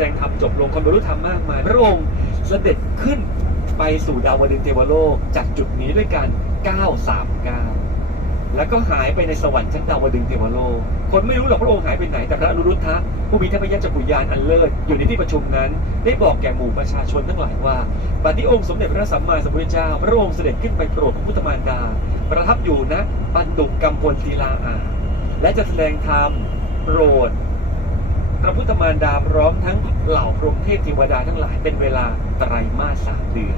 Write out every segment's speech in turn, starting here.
ดงธรรมจบลงคนบรรลุธรรมมากมาย พระองค์เสด็จขึ้นไปสู่ดาวดึงเทวโลกจากจุดนี้ด้วยการ939 แล้วก็หายไปในสวรรค์ชั้นดาวดึงเทวโลก คนไม่รู้หรอกพระองค์หายไปไหน แต่พระอนุรุทธะผู้มีเทพยจักรุยานอันเลิศอยู่ในที่ประชุมนั้น ได้บอกแก่หมู่ประชาชนทั้งหลายว่าบัดนี้องค์สมเด็จพระสัมมาสัมพุทธเจ้า พระองค์เสด็จขึ้นไปโปรดพระพุทธมารดา ประทับอยู่ณปันดุกกัมพลศิลาอาและจะแสดงธรรมโปรด พระพุทธมารดาพร้อมทั้งเหล่าพรหมเทพเทวดาทั้งหลายเป็นเวลาไตรมาสสามเดือน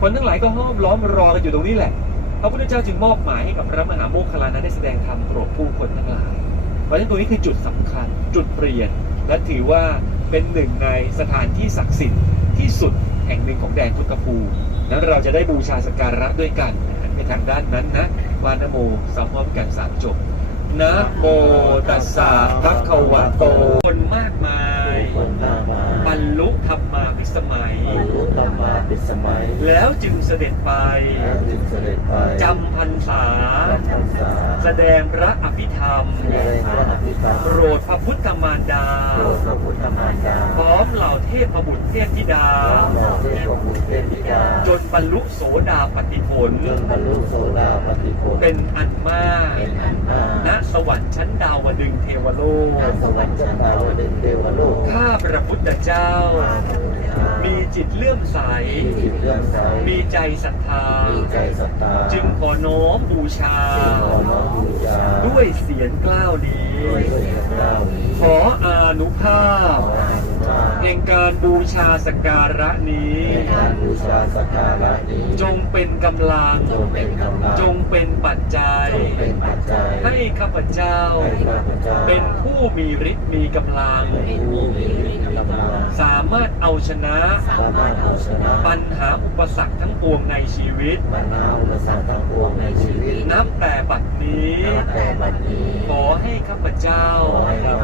คนทั้งหลายก็ห้อมล้อมรอกันอยู่ตรงนี้แหละ พระพุทธเจ้าจึงมอบหมายให้กับพระมหาโมคคลานะได้แสดงธรรมโปรดผู้คนทั้งหลาย เพราะฉะนั้นตรงนี้คือจุดสำคัญ จุดเปลี่ยน และถือว่าเป็นหนึ่งในสถานที่ศักดิ์สิทธิ์ที่สุดแห่งหนึ่งของแดนพุทธภูมินั้นเราจะได้บูชาสักการะด้วยกันในทางด้านนั้นนะวานโมสามพร้อมกันสามจบ นะโมตัสสะภะคะวะโต คนมากมายคนหน้ามาบรรลุธรรมาพิสมัย บรรลุธรรมาปิสมัย แล้วจึงเสด็จไปแล้วจึงเสด็จไปจำพรรษา จำพรรษา แสดงพระอภิธรรมแสดงพระอภิธรรมโปรดพระพุทธมารดา โปรดพระพุทธมารดา พร้อมเหล่าเทพบุตรเทพธิดาหล่อเทพบุตรเทพธิดา จนบรรลุโสดาปฏิผล จนบรรลุโสดาปฏิผล เป็นอันมากเป็นอันมากณส วรรค์ชั้นดาวดึงส์เทวโลกณสวรรค์ชั้นดาวดึงส์เทวโลก ข้าพระพุทธเจ้า มีจิตเลื่อมใส มีจิตเลื่อมใสมีใจศรัทธามีใจศรัทธาจึงขอน้อมบูชาจึงขอน้อมบูชา ด้วยเสียงกล้าวนี้ด้วยเสียงกล้าวนี้ขออานุภาขพ การบูชาสกการะนี้ ในการบูชาสักการะนี้จงเป็นกำลังจงเป็นกำลังจงเป็นปัจจัย จงเป็นปัจจัยให้ข้าพเจ้า ให้ข้าพเจ้าเป็นผู้มีฤทธิ์มีกำลัง เป็นผู้มีฤทธิ์กำลังสามารถเอาชนะ สามารถเอาชนะปัญหาอุปสรรคทั้งปวงในชีวิต ปัญหาอุปสรรคทั้งปวงในชีวิตนับแต่บัดนี้ นับแต่บัดนี้ขอให้ข้าพเจ้าขอให้ข้าพเจ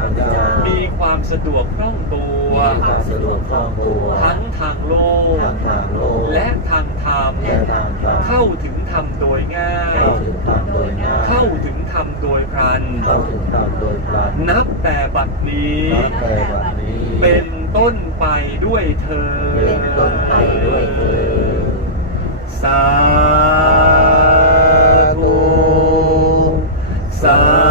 ้ามี ความสะดวกคล่องตัวความสะดวกคล่องตัว ทั้งทางโลก ทั้งทางโลก และทางธรรม และทางธรรม เข้าถึงธรรมโดยง่าย เข้าถึงธรรมโดยง่าย เข้าถึงธรรมโดยพลัน เข้าถึงธรรมโดยพลัน นับแต่บัดนี้ นับแต่บัดนี้ เป็นต้นไปด้วยเธอ เป็นต้นไปด้วยเธอ สาธุ สา